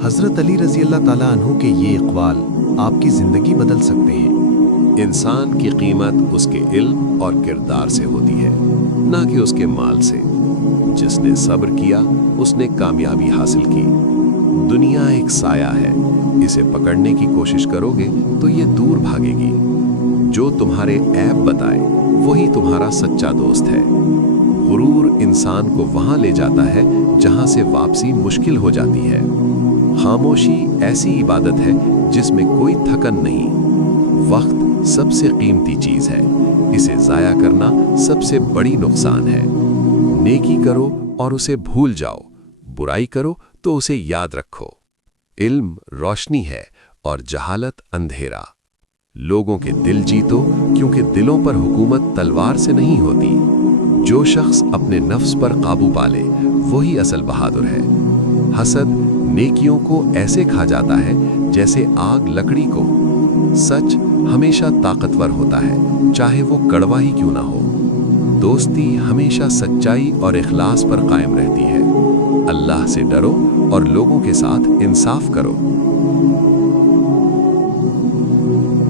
حضرت علی رضی اللہ تعالیٰ عنہ کے یہ اقوال آپ کی زندگی بدل سکتے ہیں۔ انسان کی قیمت اس کے علم اور کردار سے ہوتی ہے، نہ کہ اس کے مال سے۔ جس نے صبر کیا اس نے کامیابی حاصل کی۔ دنیا ایک سایہ ہے، اسے پکڑنے کی کوشش کرو گے تو یہ دور بھاگے گی۔ جو تمہارے عیب بتائے وہی تمہارا سچا دوست ہے۔ غرور انسان کو وہاں لے جاتا ہے جہاں سے واپسی مشکل ہو جاتی ہے۔ خاموشی ایسی عبادت ہے جس میں کوئی تھکن نہیں۔ وقت سب سے قیمتی چیز ہے، اسے ضائع کرنا سب سے بڑی نقصان ہے۔ نیکی کرو اور اسے بھول جاؤ، برائی کرو تو اسے یاد رکھو۔ علم روشنی ہے اور جہالت اندھیرا۔ لوگوں کے دل جیتو، کیونکہ دلوں پر حکومت تلوار سے نہیں ہوتی۔ جو شخص اپنے نفس پر قابو پالے وہی اصل بہادر ہے۔ حسد نیکیوں کو ایسے کھا جاتا ہے جیسے آگ لکڑی کو۔ سچ ہمیشہ طاقتور ہوتا ہے، چاہے وہ کڑوا ہی کیوں نہ ہو۔ دوستی ہمیشہ سچائی اور اخلاص پر قائم رہتی ہے۔ اللہ سے ڈرو اور لوگوں کے ساتھ انصاف کرو۔